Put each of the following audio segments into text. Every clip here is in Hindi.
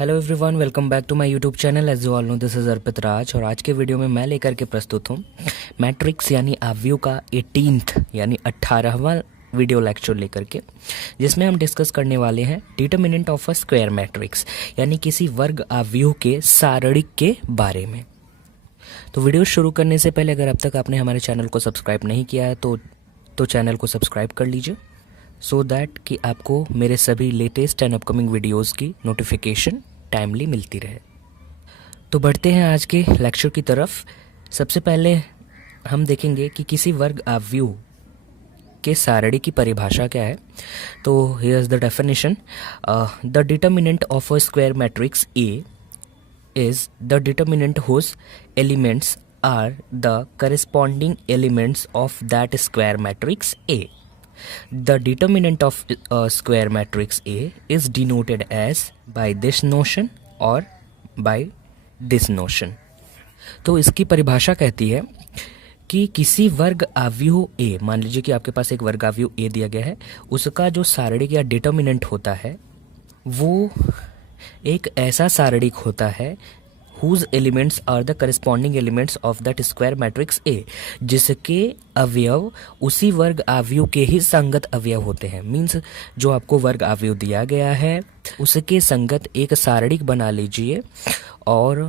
Hello everyone, welcome back to my YouTube channel. As you all know, this is Arpit Raj और आज के वीडियो में मैं लेकर के प्रस्तुत हूँ मैट्रिक्स यानी आव्यूह का 18th यानी 18वां वीडियो लेक्चर लेकर के, जिसमें हम डिस्कस करने वाले हैं determinant of a square matrix यानी किसी वर्ग आव्यूह के सारणिक के बारे में। तो वीडियो शुरू करने से पहले अगर अब तक आपने हमारे चैनल को सब्सक्राइब नहीं किया है तो चैनल को सब्सक्राइब कर लीजिए, सो दैट कि आपको मेरे सभी लेटेस्ट एंड अपकमिंग वीडियोस की नोटिफिकेशन टाइमली मिलती रहे। तो बढ़ते हैं आज के लेक्चर की तरफ। सबसे पहले हम देखेंगे कि किसी वर्ग आव्यूह के सारणी की परिभाषा क्या है। तो here is the definition. The determinant of a square matrix A is the determinant whose elements are the corresponding elements of that square matrix A. The determinant of a square matrix A is denoted as by this notion or by this notion. तो इसकी परिभाषा कहती है कि किसी वर्ग आव्यूह A, मान लीजिए कि आपके पास एक वर्ग आव्यूह A दिया गया है, उसका जो सारणिक या डिटर्मिनेंट होता है वो एक ऐसा सारणिक होता है whose elements are the corresponding elements of that square matrix A, जिसके अवयव उसी वर्ग आव्यूह के ही संगत अवयव होते हैं। मीन्स जो आपको वर्ग आव्यूह दिया गया है उसके संगत एक सारणिक बना लीजिए और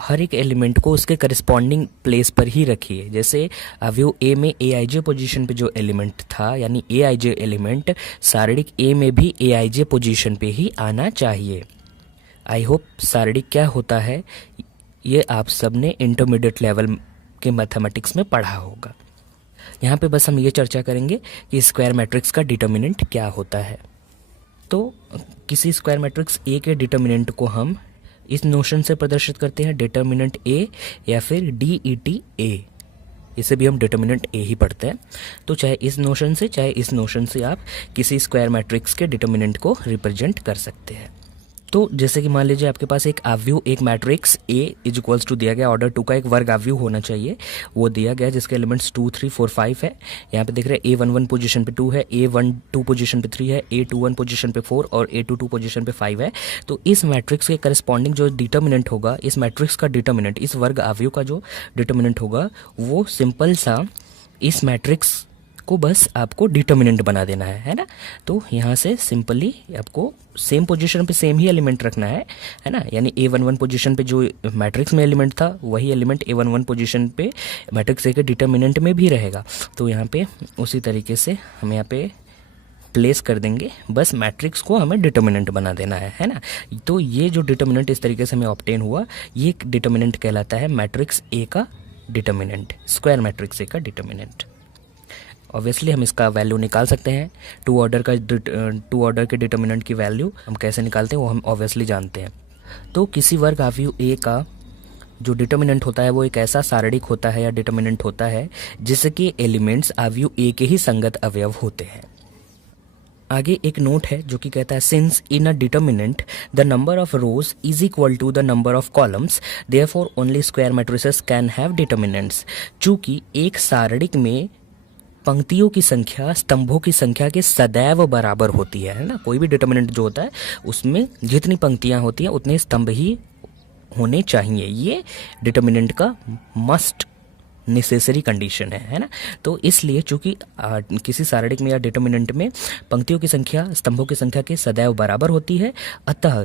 हर एक एलिमेंट को उसके करस्पॉन्डिंग प्लेस पर ही रखिए। जैसे आव्यूह ए में ए आई जे पोजिशन पे जो एलिमेंट था यानी ए आई जे एलिमेंट सारणिक ए में भी ए आई जे पोजिशन पे ही आना चाहिए। आई होप सारणिक क्या होता है ये आप सब ने इंटरमीडिएट लेवल के मैथमेटिक्स में पढ़ा होगा। यहाँ पे बस हम ये चर्चा करेंगे कि स्क्वायर मैट्रिक्स का डिटर्मिनेंट क्या होता है। तो किसी स्क्वायर मैट्रिक्स ए के डिटर्मिनेंट को हम इस नोशन से प्रदर्शित करते हैं, डिटर्मिनेंट ए या फिर डी ई टी ए, इसे भी हम डिटर्मिनेंट ए ही पढ़ते हैं। तो चाहे इस नोशन से चाहे इस नोशन से आप किसी स्क्वायर मैट्रिक्स के डिटर्मिनेंट को रिप्रेजेंट कर सकते हैं। तो जैसे कि मान लीजिए आपके पास एक आव्यूह एक matrix a is equals to दिया गया, ऑर्डर 2 का एक वर्ग आव्यूह होना चाहिए, वो दिया गया जिसके एलिमेंट्स 2, 3, 4, 5 है। यहाँ पे देख रहे हैं A11 पोजीशन पे 2 है, A12 पोजीशन पे 3 है, A21 पोजीशन पे 4 और A22 पोजीशन पे 5 है। तो इस मैट्रिक्स के करस्पॉन्डिंग जो डिटर्मिनेंट होगा, इस मैट्रिक्स का डिटर्मिनेंट, इस वर्ग आव्यूह का जो डिटर्मिनेंट होगा वो सिंपल सा इस मैट्रिक्स को बस आपको डिटर्मिनेंट बना देना है ना। तो यहाँ से सिंपली आपको सेम पोजीशन पे सेम ही एलिमेंट रखना है ना। यानी A11 पोजीशन पे जो मैट्रिक्स में एलिमेंट था वही एलिमेंट A11 पोजीशन पे मैट्रिक्स ए के डिटर्मिनेंट में भी रहेगा। तो यहाँ पे उसी तरीके से हम यहाँ पे प्लेस कर देंगे, बस मैट्रिक्स को हमें डिटर्मिनेंट बना देना है ना। तो ये जो डिटर्मिनेंट इस तरीके से हमें ऑब्टेन हुआ, ये डिटर्मिनेंट कहलाता है मैट्रिक्स ए का डिटर्मिनेंट, स्क्वायर मैट्रिक्स ए का डिटर्मिनेंट। ऑब्वियसली हम इसका वैल्यू निकाल सकते हैं। टू ऑर्डर के डिटर्मिनेंट की वैल्यू हम कैसे निकालते हैं वो हम ऑब्वियसली जानते हैं। तो किसी वर्ग आव्यूह ए का जो डिटर्मिनेंट होता है वो एक ऐसा सारणिक होता है या डिटर्मिनेंट होता है जिसके एलिमेंट्स आव्यूह ए के ही संगत अवयव होते हैं। आगे एक नोट है जो कि कहता है since in a determinant the number of rows is equal to the number of columns therefore only square matrices can have determinants. चूंकि एक सारणिक में पंक्तियों की संख्या स्तंभों की संख्या के सदैव बराबर होती है ना। कोई भी डिटर्मिनेंट जो होता है उसमें जितनी पंक्तियां होती हैं उतने स्तंभ ही होने चाहिए। ये डिटर्मिनेंट का मस्ट नेसेसरी कंडीशन है ना। तो इसलिए चूंकि किसी सारणिक में या डिटर्मिनेंट में पंक्तियों की संख्या स्तंभों की संख्या के सदैव बराबर होती है, अतः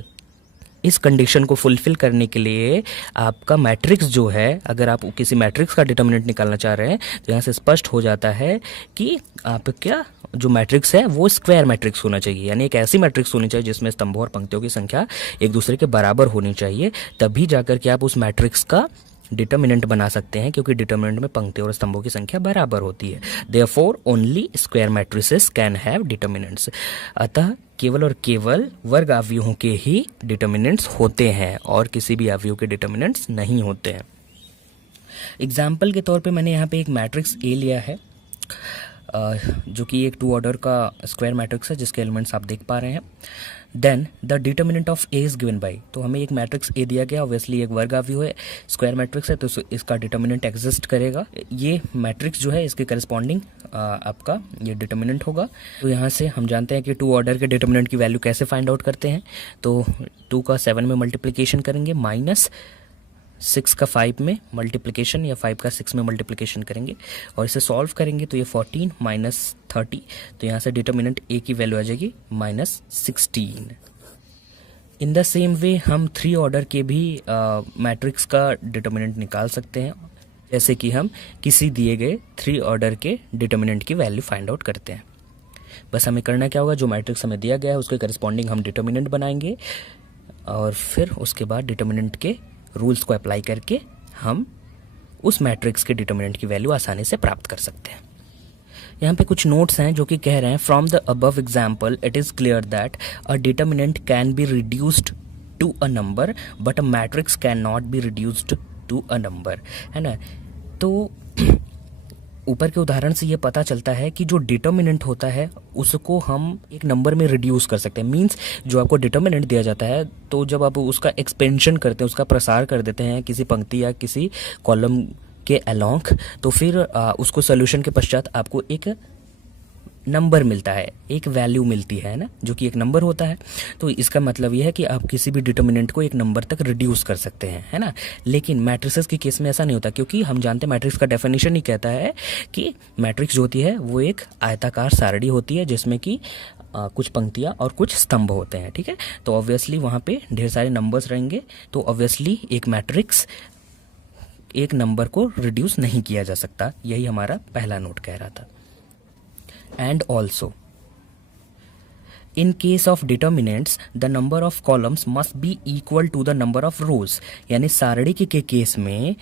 इस कंडीशन को फुलफिल करने के लिए आपका मैट्रिक्स जो है, अगर आप किसी मैट्रिक्स का डिटर्मिनेंट निकालना चाह रहे हैं तो यहाँ से स्पष्ट हो जाता है कि आपका जो मैट्रिक्स है वो स्क्वायर मैट्रिक्स होना चाहिए। यानी एक ऐसी मैट्रिक्स होनी चाहिए जिसमें स्तंभों और पंक्तियों की संख्या एक दूसरे के बराबर होनी चाहिए, तभी जाकर के आप उस मैट्रिक्स का डिटर्मिनेंट बना सकते हैं, क्योंकि डिटर्मिनेंट में पंक्तियों और स्तंभों की संख्या बराबर होती है। Therefore only square matrices can have determinants. अतः केवल और केवल वर्ग आव्यूहों के ही डिटर्मिनेंट्स होते हैं और किसी भी आव्यूह के डिटर्मिनेंट्स नहीं होते हैं। एग्जाम्पल के तौर पे मैंने यहाँ पे एक मैट्रिक्स ए लिया है जो कि एक 2 ऑर्डर का स्क्वायर मैट्रिक्स है जिसके एलिमेंट्स आप देख पा रहे हैं। Then the determinant of a is given by, तो हमें एक मैट्रिक्स ए दिया गया, ऑब्वियसली एक वर्ग आव्यूह है, स्क्वायर मैट्रिक्स है, तो इसका डिटर्मिनेंट एग्जिस्ट करेगा। ये मैट्रिक्स जो है इसके करस्पॉन्डिंग आपका ये डिटर्मिनेंट होगा। तो यहाँ से हम जानते हैं कि 2 ऑर्डर के डिटर्मिनेंट की वैल्यू कैसे फाइंड आउट करते हैं। तो 2 का 7 में मल्टीप्लिकेशन करेंगे, माइनस 6 का 5 में मल्टीप्लिकेशन या 5 का 6 में मल्टीप्लिकेशन करेंगे और इसे सॉल्व करेंगे तो ये 14 माइनस 30, तो यहाँ से डिटर्मिनेंट ए की वैल्यू आ जाएगी -16। इन द सेम वे हम 3 ऑर्डर के भी मैट्रिक्स का डिटर्मिनेंट निकाल सकते हैं, जैसे कि हम किसी दिए गए 3 ऑर्डर के डिटर्मिनेंट की वैल्यू फाइंड आउट करते हैं। बस हमें करना क्या होगा, जो मैट्रिक्स हमें दिया गया है उसके करस्पॉन्डिंग हम डिटर्मिनेंट बनाएंगे और फिर उसके बाद डिटर्मिनेंट के रूल्स को अप्लाई करके हम उस मैट्रिक्स के डिटर्मिनेंट की वैल्यू आसानी से प्राप्त कर सकते हैं। यहाँ पे कुछ नोट्स हैं जो कि कह रहे हैं from the above example it is clear that a determinant can be reduced to a number but a matrix can not be reduced to a number, है ना। तो ऊपर के उदाहरण से ये पता चलता है कि जो डिटर्मिनेंट होता है उसको हम एक नंबर में रिड्यूस कर सकते हैं। मींस जो आपको डिटर्मिनेंट दिया जाता है तो जब आप उसका एक्सपेंशन करते हैं, उसका प्रसार कर देते हैं किसी पंक्ति या किसी कॉलम के अलोंग, तो फिर उसको सोल्यूशन के पश्चात आपको एक नंबर मिलता है, एक वैल्यू मिलती है ना, जो कि एक नंबर होता है। तो इसका मतलब यह है कि आप किसी भी डिटर्मिनेंट को एक नंबर तक रिड्यूस कर सकते हैं, है ना। लेकिन मैट्रिसेस के केस में ऐसा नहीं होता, क्योंकि हम जानते हैं मैट्रिक्स का डेफिनेशन ही कहता है कि मैट्रिक्स जो होती है वो एक आयताकार सारणी होती है जिसमें कि कुछ पंक्तियाँ और कुछ स्तंभ होते हैं, ठीक है। तो ऑब्वियसली वहाँ पे ढेर सारे नंबर्स रहेंगे, तो ऑब्वियसली एक मैट्रिक्स एक नंबर को रिड्यूस नहीं किया जा सकता। यही हमारा पहला नोट कह रहा था। And also, in case of determinants, the number of columns must be equal to the number of rows. यानी सारणी के केस में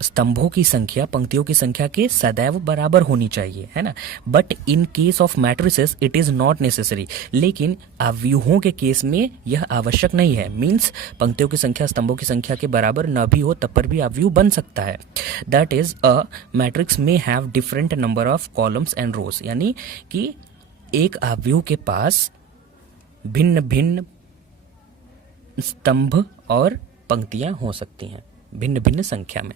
स्तंभों की संख्या पंक्तियों की संख्या के सदैव बराबर होनी चाहिए, है ना। But in case of matrices it is not necessary, लेकिन अव्यूहों के केस में यह आवश्यक नहीं है। मीन्स पंक्तियों की संख्या स्तंभों की संख्या के बराबर न भी हो तब पर भी अव्यूह बन सकता है। That is a matrix may have different number of columns and rows, यानी कि एक अव्यूह के पास भिन्न भिन्न स्तंभ और पंक्तियां हो सकती हैं भिन्न भिन्न संख्या में।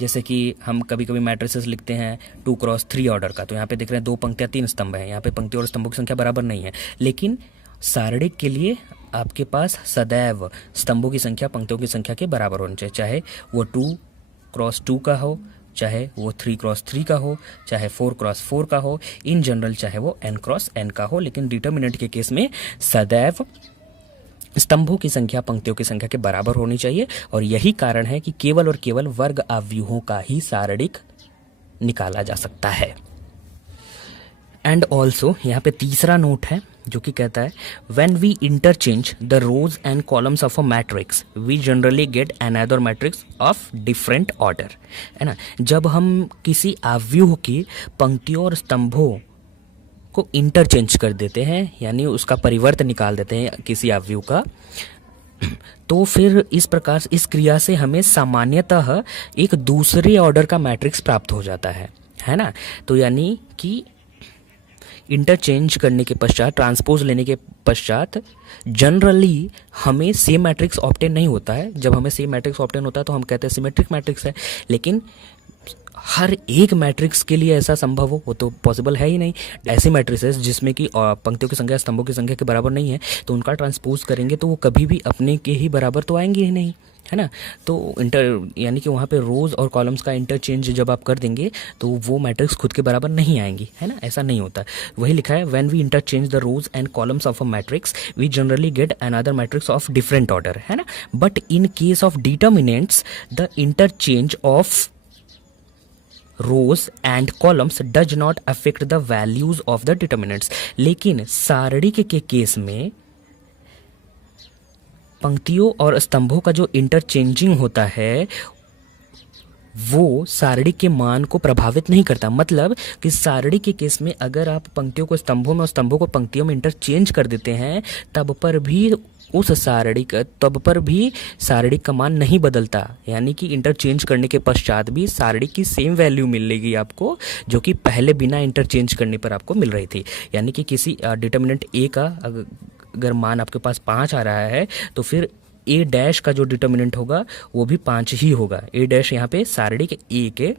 जैसे कि हम कभी कभी मैट्रिसेस लिखते हैं 2x3 ऑर्डर का, तो यहाँ पे देख रहे हैं 2 पंक्तियाँ 3 स्तंभ हैं, यहाँ पे पंक्तियों और स्तंभों की संख्या बराबर नहीं है। लेकिन सारणी के लिए आपके पास सदैव स्तंभों की संख्या पंक्तियों की संख्या के बराबर होनी चाहिए, चाहे वो 2x2 का हो, चाहे वो 3x3 का हो, चाहे 4x4 का हो, इन जनरल चाहे वो n×n का हो। लेकिन डिटर्मिनेंट के केस में सदैव स्तंभों की संख्या पंक्तियों की संख्या के बराबर होनी चाहिए, और यही कारण है कि केवल और केवल वर्ग अव्यूहों का ही सारणिक निकाला जा सकता है। एंड ऑल्सो यहाँ पे तीसरा नोट है जो कि कहता है when we interchange the rows and columns of a matrix we generally get another matrix of different order, है ना। जब हम किसी अव्यूह की पंक्तियों और स्तंभों को इंटरचेंज कर देते हैं, यानी उसका परिवर्त निकाल देते हैं किसी अवयव का, तो फिर इस प्रकार से इस क्रिया से हमें सामान्यतः एक दूसरे ऑर्डर का मैट्रिक्स प्राप्त हो जाता है ना। तो यानी कि इंटरचेंज करने के पश्चात, ट्रांसपोज लेने के पश्चात जनरली हमें सेम मैट्रिक्स ऑब्टेन नहीं होता है। जब हमें सेम मैट्रिक्स ऑब्टेन होता है तो हम कहते हैं सिमेट्रिक मैट्रिक्स है, लेकिन हर एक मैट्रिक्स के लिए ऐसा संभव हो वो तो पॉसिबल है ही नहीं। ऐसे मैट्रिसेस जिसमें कि पंक्तियों की संख्या स्तंभों की संख्या के बराबर नहीं है, तो उनका ट्रांसपोज करेंगे तो वो कभी भी अपने के ही बराबर तो आएंगे ही नहीं, है ना। तो यानी कि वहाँ पे रोज और कॉलम्स का इंटरचेंज जब आप कर देंगे तो वो मैट्रिक्स खुद के बराबर नहीं आएंगी, है ना। ऐसा नहीं होता। वही लिखा है when we interchange the rows and columns of a matrix we generally get another matrix of different order, है ना। But in case of determinants the interchange of rows and columns does not affect the values of the determinants। लेकिन सारणी के केस में पंक्तियों और स्तंभों का जो इंटरचेंजिंग होता है वो सारणी के मान को प्रभावित नहीं करता। मतलब कि सारणी के केस में अगर आप पंक्तियों को स्तंभों में और स्तंभों को पंक्तियों में इंटरचेंज कर देते हैं तब पर भी सारणी का मान नहीं बदलता, यानी कि इंटरचेंज करने के पश्चात भी सारणी की सेम वैल्यू मिलेगी आपको जो कि पहले बिना इंटरचेंज करने पर आपको मिल रही थी। यानी कि किसी डिटर्मिनेंट ए का अगर मान आपके पास 5 आ रहा है तो फिर ए डैश का जो डिटर्मिनेंट होगा वो भी 5 ही होगा। ए डैश यहाँ पे सारणी के ए के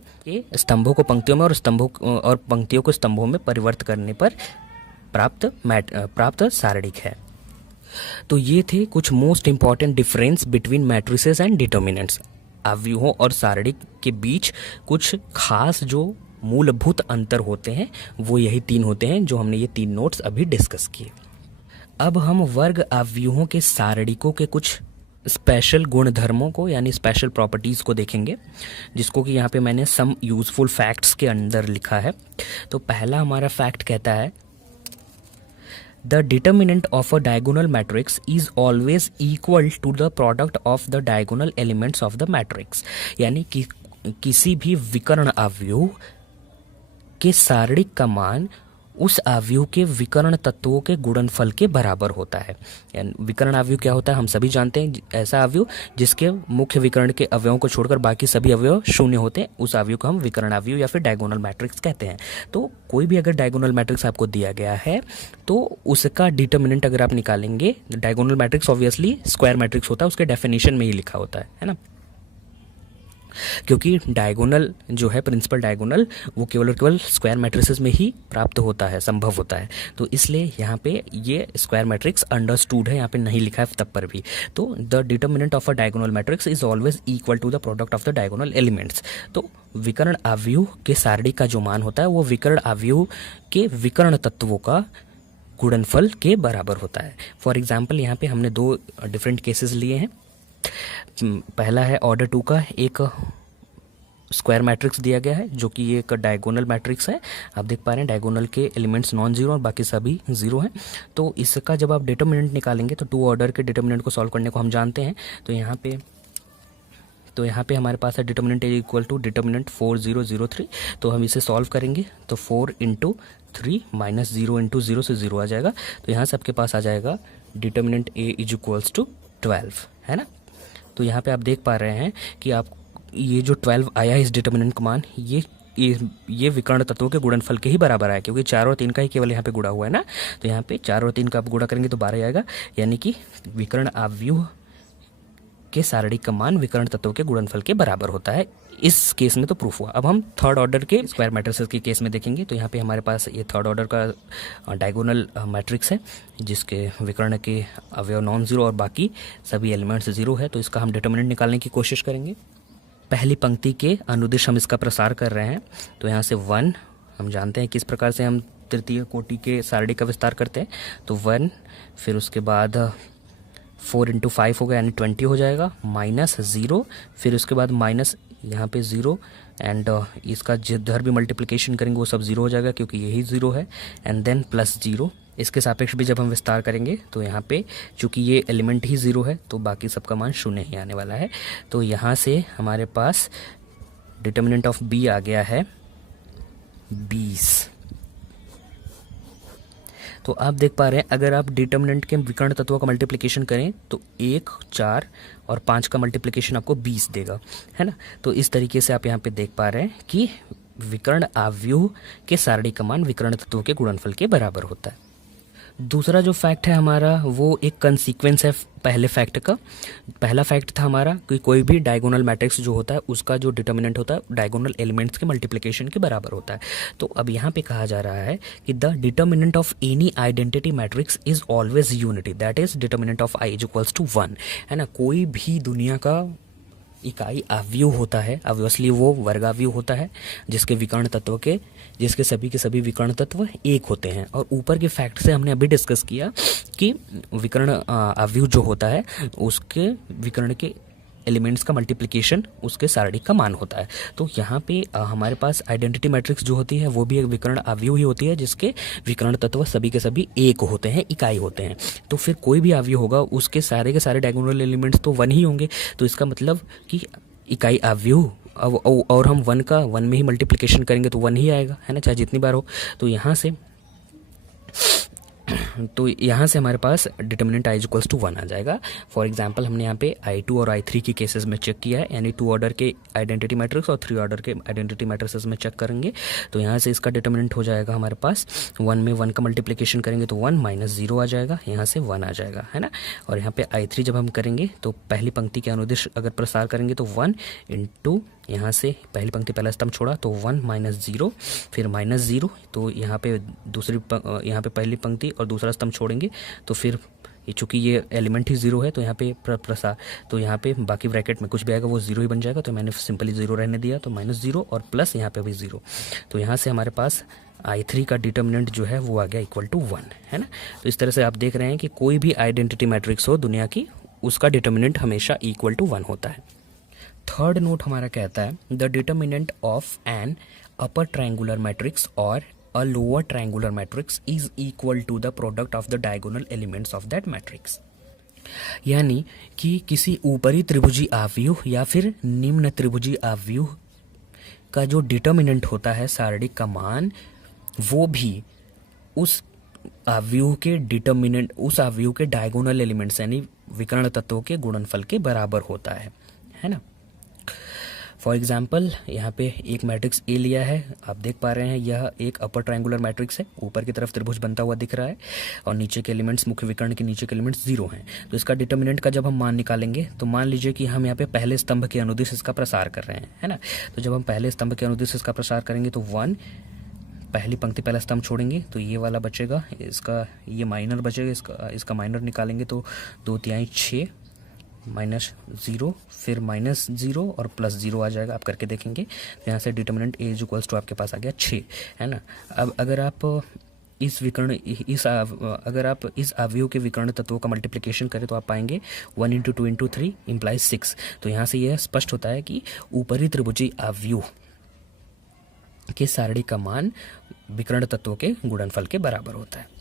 स्तंभों को पंक्तियों में और स्तंभों और पंक्तियों को स्तंभों में परिवर्त करने पर प्राप्त सारणिक है। तो ये थे कुछ most important difference between matrices and determinants. अवयवों और सारणिक के बीच कुछ खास जो मूलभूत अंतर होते हैं वो यही 3 होते हैं जो हमने ये 3 नोट्स अभी डिस्कस किए। अब हम वर्ग अवयवों के सारणिकों के कुछ स्पेशल गुणधर्मों को यानी स्पेशल प्रॉपर्टीज़ को देखेंगे, जिसको कि यहाँ पे मैंने सम यूजफुल फैक्ट्स के अंदर लिखा है। तो पहला हमारा फैक्ट कहता है the determinant of a diagonal matrix is always equal to the product of the diagonal elements of the matrix. यानी कि किसी भी विकर्ण अवयव के सारणिक का मान उस अवयव के विकर्ण तत्वों के गुणनफल के बराबर होता है। यानी विकर्ण अवयव क्या होता है हम सभी जानते हैं, ऐसा अवयव जिसके मुख्य विकर्ण के अवयवों को छोड़कर बाकी सभी अवयव शून्य होते हैं, उस अवयव को हम विकर्ण अवयव या फिर डायगोनल मैट्रिक्स कहते हैं। तो कोई भी अगर डायगोनल मैट्रिक्स आपको दिया गया है तो उसका डिटर्मिनेंट अगर आप निकालेंगे, diagonal matrix obviously square matrix होता है, उसके डेफिनेशन में ही लिखा होता है ना, क्योंकि डायगोनल जो है प्रिंसिपल डायगोनल वो केवल और केवल स्क्वायर मैट्रिसेस में ही प्राप्त होता है, संभव होता है। तो इसलिए यहाँ पे ये स्क्वायर मैट्रिक्स अंडरस्टूड है, यहाँ पे नहीं लिखा है तब पर भी। तो the determinant of a diagonal matrix is always equal to the product of the diagonal elements. तो विकर्ण अवयव के सारणी का जो मान होता है वो विकर्ण अवयव के विकर्ण तत्वों का गुणनफल के बराबर होता है। फॉर एग्जाम्पल यहाँ पे हमने 2 डिफरेंट केसेस लिए हैं। पहला है ऑर्डर 2 का एक स्क्वायर मैट्रिक्स दिया गया है जो कि एक डायगोनल मैट्रिक्स है। आप देख पा रहे हैं डायगोनल के एलिमेंट्स नॉन जीरो और बाकी सभी जीरो हैं। तो इसका जब आप डिटर्मिनेंट निकालेंगे तो 2 ऑर्डर के डिटर्मिनेंट को सॉल्व करने को हम जानते हैं। तो यहाँ पे हमारे पास है determinant is equal to determinant 4 0 0 3। तो हम इसे सॉल्व करेंगे तो 4 इंटू 3 माइनस 0 इंटू 0 से 0 आ जाएगा। तो यहाँ से आपके पास आ जाएगा determinant a is equals to 12, है ना। तो यहाँ पे आप देख पा रहे हैं कि आप ये जो 12 आया इस डिटर्मिनेंट का मान ये विकर्ण तत्वों के गुणनफल के ही बराबर आया, क्योंकि 4 और 3 का ही केवल यहाँ पे गुणा हुआ है ना। तो यहाँ पे 4 और 3 का आप गुणा करेंगे तो 12 आएगा, यानी कि विकर्ण अवयव के सारणी का मान विकर्ण तत्वों के गुणनफल के बराबर होता है। इस केस में तो प्रूफ हुआ। अब हम थर्ड ऑर्डर के स्क्वायर मैट्रिसेस के केस में देखेंगे। तो यहाँ पे हमारे पास ये थर्ड ऑर्डर का डायगोनल मैट्रिक्स है जिसके विकर्ण के अवयव नॉन जीरो और बाकी सभी एलिमेंट्स जीरो है। तो इसका हम डिटर्मिनेंट निकालने की कोशिश करेंगे। पहली पंक्ति के अनुदिश हम इसका प्रसार कर रहे हैं। तो यहाँ से 1 हम जानते हैं किस प्रकार से हम तृतीय कोटि के सारणी का विस्तार करते हैं। तो 1, फिर उसके बाद 4 इंटू 5 होगा यानी 20 हो जाएगा, माइनस 0, फिर उसके बाद माइनस यहाँ पे 0 एंड इसका जिधर भी मल्टीप्लिकेशन करेंगे वो सब 0 हो जाएगा क्योंकि यही 0 है, एंड देन प्लस 0। इसके सापेक्ष भी जब हम विस्तार करेंगे तो यहाँ पे चूंकि ये एलिमेंट ही 0 है तो बाकी सबका मान 0 ही आने वाला है। तो यहाँ से हमारे पास डिटर्मिनेंट ऑफ बी आ गया है 20। तो आप देख पा रहे हैं अगर आप डिटर्मिनेंट के विकर्ण तत्वों का मल्टीप्लिकेशन करें तो 1, 4 और 5 का मल्टीप्लिकेशन आपको 20 देगा, है ना। तो इस तरीके से आप यहाँ पे देख पा रहे हैं कि विकर्ण अवयव के सारणी का मान विकर्ण तत्वों के गुणनफल के बराबर होता है। दूसरा जो फैक्ट है हमारा वो एक कंसीक्वेंस है पहले फैक्ट का। पहला फैक्ट था हमारा कि कोई भी डायगोनल मैट्रिक्स जो होता है उसका जो डिटर्मिनेंट होता है डायगोनल एलिमेंट्स के मल्टीप्लिकेशन के बराबर होता है। तो अब यहाँ पे कहा जा रहा है कि the determinant of any identity matrix is always unity, that is determinant of I is equals to 1, है ना। कोई भी दुनिया का इकाई अवयव होता है, ऑब्वियसली वो वर्गावयव होता है जिसके विकर्ण तत्व के जिसके सभी के सभी विकर्ण तत्व एक होते हैं। और ऊपर के फैक्ट से हमने अभी डिस्कस किया कि विकर्ण अवयव जो होता है उसके विकर्ण के एलिमेंट्स का मल्टीप्लिकेशन उसके सारणी का मान होता है। तो यहाँ पे हमारे पास आइडेंटिटी मैट्रिक्स जो होती है वो भी एक विकर्ण अवयव ही होती है जिसके विकर्ण तत्व सभी के सभी एक होते हैं, इकाई होते हैं। तो फिर कोई भी अवयव होगा उसके सारे के सारे डायगोनल एलिमेंट्स तो 1 ही होंगे। तो इसका मतलब कि इकाई अवयव और हम 1 का 1 में ही मल्टीप्लिकेशन करेंगे तो 1 ही आएगा, है ना, चाहे जितनी बार हो। तो यहाँ से तो यहाँ से हमारे पास डिटर्मिनेंट आई इक्वल्स टू 1 आ जाएगा। फॉर एग्जांपल हमने यहाँ पे I2 और I3 के केसेस में चेक किया है, यानी 2 ऑर्डर के आइडेंटिटी मैट्रिक्स और 3 ऑर्डर के आइडेंटिटी मैट्रिक्स में चेक करेंगे। तो यहाँ से इसका डिटर्मिनेंट हो जाएगा हमारे पास 1 में 1 का मल्टीप्लिकेशन करेंगे तो 1 माइनस 0 आ जाएगा, यहाँ से 1 आ जाएगा, है ना। और यहाँ पे I3 जब हम करेंगे तो पहली पंक्ति के अनुदिश अगर प्रसार करेंगे तो 1 इंटू यहाँ से पहली पंक्ति पहला स्तंभ छोड़ा तो 1 माइनस 0 फिर माइनस 0, तो यहाँ पे यहाँ पे पहली पंक्ति और दूसरा स्तंभ छोड़ेंगे तो फिर चूँकि ये एलिमेंट ही 0 है तो यहाँ पे प्रसार, तो यहाँ पे बाकी ब्रैकेट में कुछ भी आएगा वो 0 ही बन जाएगा, तो मैंने सिंपली 0 रहने दिया, तो माइनस 0 और प्लस यहाँ पे भी 0। तो यहाँ से हमारे पास I3 का डिटर्मिनेंट जो है वो आ गया इक्वल टू 1, है ना। तो इस तरह से आप देख रहे हैं कि कोई भी आइडेंटिटी मैट्रिक्स हो दुनिया की, उसका डिटर्मिनेंट हमेशा इक्वल टू 1 होता है। थर्ड नोट हमारा कहता है the determinant of an upper triangular matrix और a lower triangular matrix is equal to the product of the diagonal elements of that matrix. यानी कि किसी ऊपरी त्रिभुजी आव्यूह या फिर निम्न त्रिभुजी आव्यूह का जो डिटर्मिनेंट होता है सारणिक का मान, वो भी उस आव्यूह के डिटर्मिनेंट, उस आव्यूह के डायगोनल एलिमेंट्स यानी विकर्ण तत्वों के गुणनफल के बराबर होता है ना। फॉर एग्जाम्पल यहाँ पे एक मैट्रिक्स ए लिया है, आप देख पा रहे हैं यह एक अपर ट्रायंगुलर मैट्रिक्स है, ऊपर की तरफ त्रिभुज बनता हुआ दिख रहा है और नीचे के एलिमेंट्स, मुख्य विकर्ण के नीचे के एलिमेंट्स 0 हैं। तो इसका डिटर्मिनेंट का जब हम मान निकालेंगे तो मान लीजिए कि हम यहाँ पे पहले स्तंभ के अनुदिश इसका प्रसार कर रहे हैं, है ना। तो जब हम पहले स्तंभ के अनुदिश इसका प्रसार करेंगे तो 1, पहली पंक्ति पहला स्तंभ छोड़ेंगे तो ये वाला बचेगा, इसका ये माइनर बचेगा, इसका माइनर निकालेंगे तो 2/3 6 माइनस 0 फिर माइनस 0 और प्लस 0 आ जाएगा, आप करके देखेंगे। तो यहाँ से डिटर्मिनेंट ए इक्वल्स टू आपके पास आ गया 6, है ना। अब अगर आप अगर आप इस आव्यूह के विकर्ण तत्वों का मल्टीप्लिकेशन करें तो आप पाएंगे 1 इंटू 2 इंटू 3 इम्प्लाइज 6। तो यहाँ से यह स्पष्ट होता है कि ऊपरी त्रिभुजी आव्यूह के सारणी का मान विकर्ण तत्वों के गुणनफल के बराबर होता है।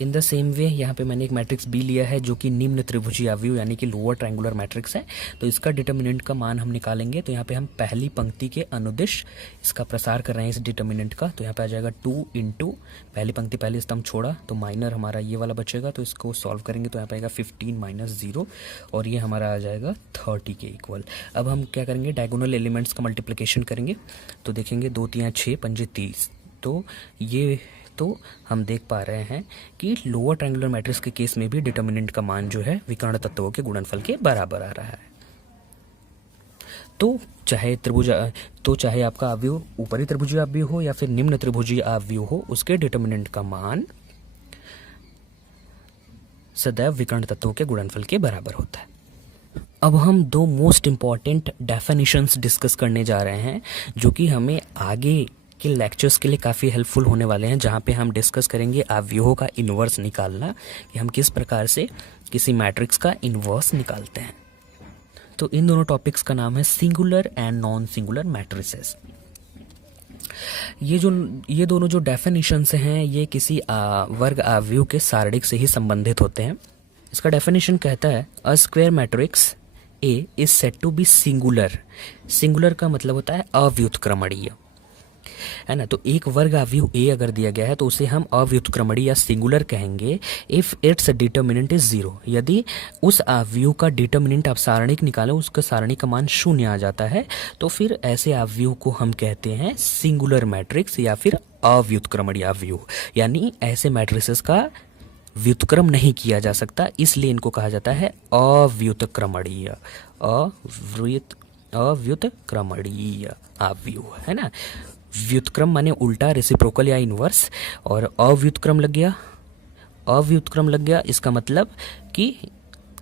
इन द सेम वे यहाँ पे मैंने एक मैट्रिक्स बी लिया है जो कि निम्न त्रिभुजी आव्यूह यानी कि लोअर ट्रायंगुलर मैट्रिक्स है। तो इसका डिटर्मिनेंट का मान हम निकालेंगे तो यहाँ पे हम पहली पंक्ति के अनुदिश इसका प्रसार कर रहे हैं इस डिटर्मिनेंट का। तो यहाँ पे आ जाएगा 2 इंटू पहली पंक्ति पहले स्तंभ छोड़ा तो माइनर हमारा ये वाला बचेगा, तो इसको सॉल्व करेंगे तो यहाँ पे आएगा 15 माइनस 0 और ये हमारा आ जाएगा 30 के इक्वल। अब हम क्या करेंगे, डायगोनल एलिमेंट्स का मल्टीप्लिकेशन करेंगे तो देखेंगे 2 3 6 5 30, तो ये तो हम देख पा रहे हैं कि लोअर ट्रायंगुलर मैट्रिक्स के केस में भी डिटर्मिनेंट का मान जो है विकर्ण तत्वों के गुणनफल के बराबर आ रहा है। तो चाहे आपका आव्यूह ऊपरी त्रिभुजीय आव्यूह हो या फिर निम्न त्रिभुजीय आव्यूह हो, उसके डिटर्मिनेंट का मान सदैव विकर्ण तत्वों के गुणनफल के बराबर होता है। अब हम दो मोस्ट इंपॉर्टेंट डेफिनेशंस डिस्कस करने जा रहे हैं जो कि हमें आगे के लेक्चर्स के लिए काफ़ी हेल्पफुल होने वाले हैं, जहाँ पे हम डिस्कस करेंगे आव्यूहों का इन्वर्स निकालना, कि हम किस प्रकार से किसी मैट्रिक्स का इन्वर्स निकालते हैं। तो इन दोनों टॉपिक्स का नाम है singular and non singular matrices. ये दोनों जो डेफिनेशंस हैं ये किसी वर्ग आव्यूह के सारणिक से ही संबंधित होते हैं। इसका डेफिनेशन कहता है a square matrix a is said to be singular. Singular का मतलब होता है अव्युत्क्रमणीय, है ना। तो एक वर्ग आव्यूह ए अगर दिया गया है तो उसे हम अव्युत्क्रमणीय या सिंगुलर कहेंगे इफ इट्स डिटर्मिनेंट इज 0। यदि उस आव्यूह का डिटर्मिनेंट आप सारणिक निकालें, उसका सारणी का मान 0 आ जाता है, तो फिर ऐसे आव्यूह को हम कहते हैं सिंगुलर मैट्रिक्स या फिर अव्युत्क्रमणीय आव्यूह। यानी ऐसे मैट्रिसेस का व्युत्क्रम नहीं किया जा सकता, इसलिए इनको कहा जाता है अव्युत्क्रमणीय अव्युत्क्रमणीय आव्यूह, है ना। व्युत्क्रम माने उल्टा, रेसिप्रोकल या इन्वर्स, और अव्युत्क्रम लग गया इसका मतलब कि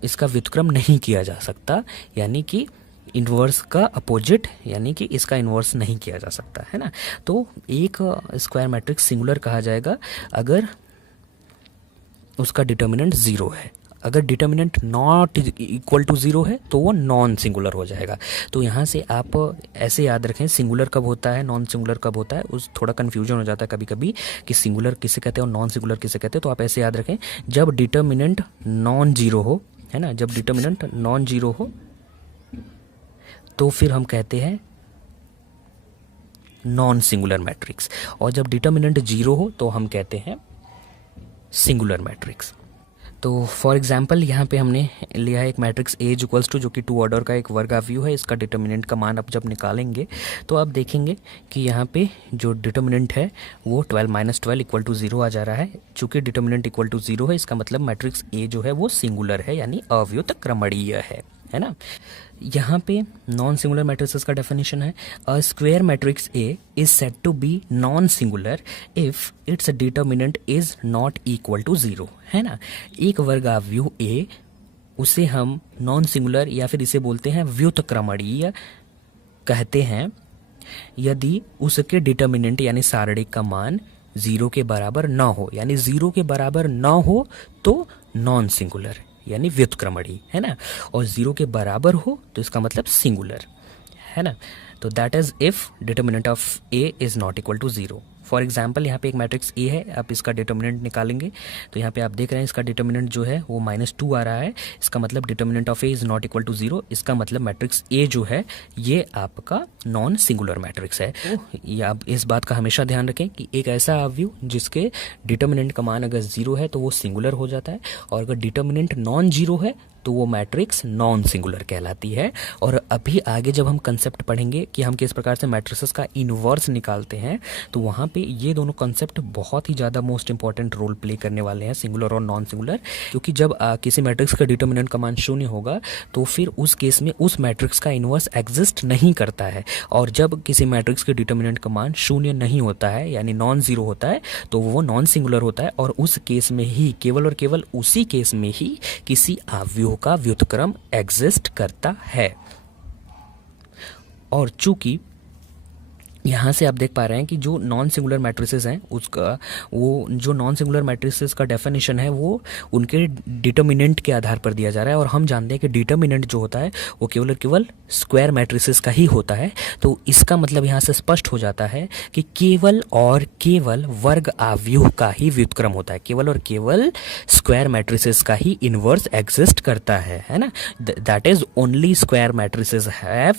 इसका व्युत्क्रम नहीं किया जा सकता, यानी कि इन्वर्स का अपोजिट, यानी कि इसका इन्वर्स नहीं किया जा सकता, है ना। तो एक स्क्वायर मैट्रिक्स सिंगुलर कहा जाएगा अगर उसका डिटर्मिनेंट 0 है। अगर डिटर्मिनेंट नॉट इक्वल टू 0 है तो वो नॉन सिंगुलर हो जाएगा। तो यहाँ से आप ऐसे याद रखें सिंगुलर कब होता है, नॉन सिंगुलर कब होता है, उस थोड़ा कन्फ्यूजन हो जाता है कभी कभी कि सिंगुलर किसे कहते हैं और नॉन सिंगुलर किसे कहते हैं। तो आप ऐसे याद रखें, जब डिटर्मिनेंट नॉन जीरो हो, है ना, जब डिटर्मिनेंट नॉन जीरो हो तो फिर हम कहते हैं नॉन सिंगुलर मैट्रिक्स, और जब डिटर्मिनेंट 0 हो तो हम कहते हैं सिंगुलर मैट्रिक्स। तो फॉर एग्जांपल यहाँ पे हमने लिया है एक मैट्रिक्स A इक्वल्स टू, जो कि 2 ऑर्डर का एक वर्ग अवयव है। इसका डिटर्मिनेंट का मान आप जब निकालेंगे तो आप देखेंगे कि यहाँ पे जो डिटर्मिनेंट है वो 12 - 12 इक्वल टू 0 आ जा रहा है। चूँकि डिटर्मिनेंट इक्वल टू 0 है, इसका मतलब मैट्रिक्स A जो है वो सिंगुलर है, यानी अव्युत्क्रमणीय है ना। यहाँ पे नॉन सिंगुलर मैट्रिसेस का डेफिनेशन है, a square matrix A is said to be non singular if its determinant is not equal to 0, है ना। एक वर्ग अवयव A, उसे हम नॉन सिंगुलर या फिर इसे बोलते हैं व्युत्क्रमणीय कहते हैं यदि उसके डिटर्मिनेंट यानी सारणिक का मान 0 के बराबर ना हो, यानी 0 के बराबर ना हो तो नॉन सिंगुलर यानी व्युत्क्रमणीय, है ना। और 0 के बराबर हो तो इसका मतलब सिंगुलर, है ना। तो that is if determinant of A is not equal to 0। For example यहाँ पे एक मैट्रिक्स A है, आप इसका डिटर्मिनेंट निकालेंगे तो यहाँ पे आप देख रहे हैं इसका डिटर्मिनेंट जो है वो -2 आ रहा है। इसका मतलब determinant of A is not equal to 0। इसका मतलब मैट्रिक्स A जो है ये आपका नॉन सिंगुलर मैट्रिक्स है। तो ये आप इस बात का हमेशा ध्यान रखें कि एक ऐसा अवयव जिसके डिटर्मिनेंट का मान अगर 0 है तो वो सिंगुलर हो जाता है, और अगर डिटर्मिनेंट नॉन 0 है तो वो मैट्रिक्स नॉन सिंगुलर कहलाती है। और अभी आगे जब हम कंसेप्ट पढ़ेंगे कि हम किस प्रकार से मैट्रिसेस का इन्वर्स निकालते हैं, तो वहाँ पे ये दोनों कंसेप्ट बहुत ही ज़्यादा मोस्ट इंपॉर्टेंट रोल प्ले करने वाले हैं, सिंगुलर और नॉन सिंगुलर। क्योंकि जब किसी मैट्रिक्स का डिटर्मिनेंट का मान 0 होगा तो फिर उस केस में उस मैट्रिक्स का इन्वर्स एग्जिस्ट नहीं करता है, और जब किसी मैट्रिक्स के डिटर्मिनेंट का मान 0 नहीं होता है यानी नॉन 0 होता है तो वो नॉन सिंगुलर होता है। और उस केस में ही, केवल और केवल उसी केस में ही किसी अवयव का व्युत्क्रम एग्जिस्ट करता है। और चूंकि यहाँ से आप देख पा रहे हैं कि जो नॉन सिंगुलर मैट्रिसेस हैं उसका, वो जो नॉन सिंगुलर मैट्रिसेस का डेफिनेशन है वो उनके डिटर्मिनेंट के आधार पर दिया जा रहा है। और हम जानते हैं कि डिटर्मिनेंट जो होता है वो केवल और केवल स्क्वायर मैट्रिसेस का ही होता है। तो इसका मतलब यहाँ से स्पष्ट हो जाता है कि केवल और केवल वर्ग अवयव का ही व्युत्क्रम होता है, केवल और केवल स्क्वायर मैट्रिसेस का ही इनवर्स एग्जिस्ट करता है ना। That is only square matrices have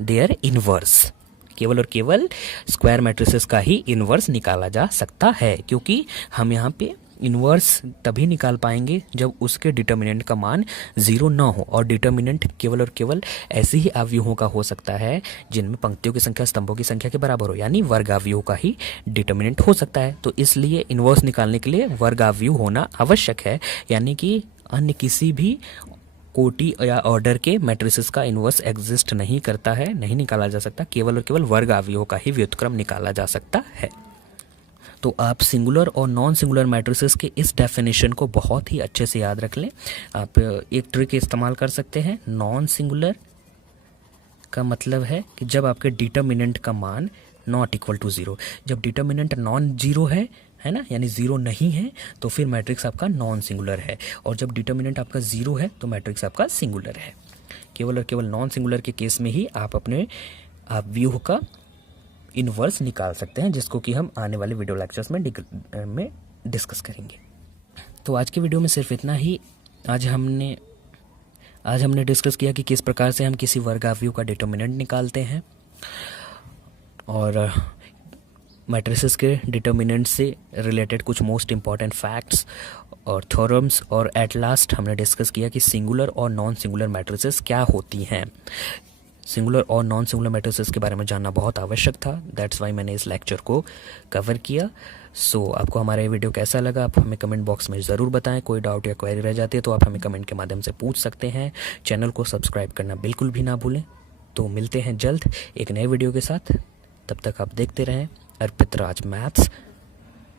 their inverse. केवल और केवल स्क्वायर मैट्रिसेस का ही इन्वर्स निकाला जा सकता है, क्योंकि हम यहाँ पे इन्वर्स तभी निकाल पाएंगे जब उसके डिटर्मिनेंट का मान 0 ना हो। और डिटर्मिनेंट केवल और केवल ऐसे ही अवयवों का हो सकता है जिनमें पंक्तियों की संख्या स्तंभों की संख्या के बराबर हो, यानी वर्ग अवयवों का ही डिटर्मिनेंट हो सकता है। तो इसलिए इन्वर्स निकालने के लिए वर्ग अवयव होना आवश्यक है, यानी कि अन्य किसी भी कोटि या ऑर्डर के मैट्रिसेस का इन्वर्स एग्जिस्ट नहीं करता है, नहीं निकाला जा सकता। केवल और केवल वर्ग अवयवों का ही व्युत्क्रम निकाला जा सकता है। तो आप सिंगुलर और नॉन सिंगुलर मैट्रिसेस के इस डेफिनेशन को बहुत ही अच्छे से याद रख लें। आप एक ट्रिक इस्तेमाल कर सकते हैं। नॉन सिंगुलर का मतलब है कि जब आपके डिटर्मिनेंट का मान नॉट इक्वल टू 0, जब डिटर्मिनेंट नॉन 0 है ना, यानी 0 नहीं है तो फिर मैट्रिक्स आपका नॉन सिंगुलर है। और जब डिटर्मिनेंट आपका 0 है तो मैट्रिक्स आपका सिंगुलर है। केवल और केवल नॉन सिंगुलर के केस में ही आप अपने अवयव का इन्वर्स निकाल सकते हैं, जिसको कि हम आने वाले वीडियो लेक्चर्स में डिस्कस करेंगे। तो आज के वीडियो में सिर्फ इतना ही। आज हमने डिस्कस किया कि किस प्रकार से हम किसी वर्ग अवयव का डिटर्मिनेंट निकालते हैं, और मैट्रिसेस के डिटर्मिनेंट से रिलेटेड कुछ मोस्ट इंपॉर्टेंट फैक्ट्स और थ्योरम्स, और एट लास्ट हमने डिस्कस किया कि सिंगुलर और नॉन सिंगुलर मैट्रिसेस क्या होती हैं। सिंगुलर और नॉन सिंगुलर मैट्रिसेस के बारे में जानना बहुत आवश्यक था, दैट्स वाई मैंने इस लेक्चर को कवर किया। सो आपको हमारा ये वीडियो कैसा लगा आप हमें कमेंट बॉक्स में ज़रूर बताएं। कोई डाउट या क्वेरी रह जाती है तो आप हमें कमेंट के माध्यम से पूछ सकते हैं। चैनल को सब्सक्राइब करना बिल्कुल भी ना भूलें। तो मिलते हैं जल्द एक नए वीडियो के साथ, तब तक आप देखते रहें अर्पित राज मैथ्स।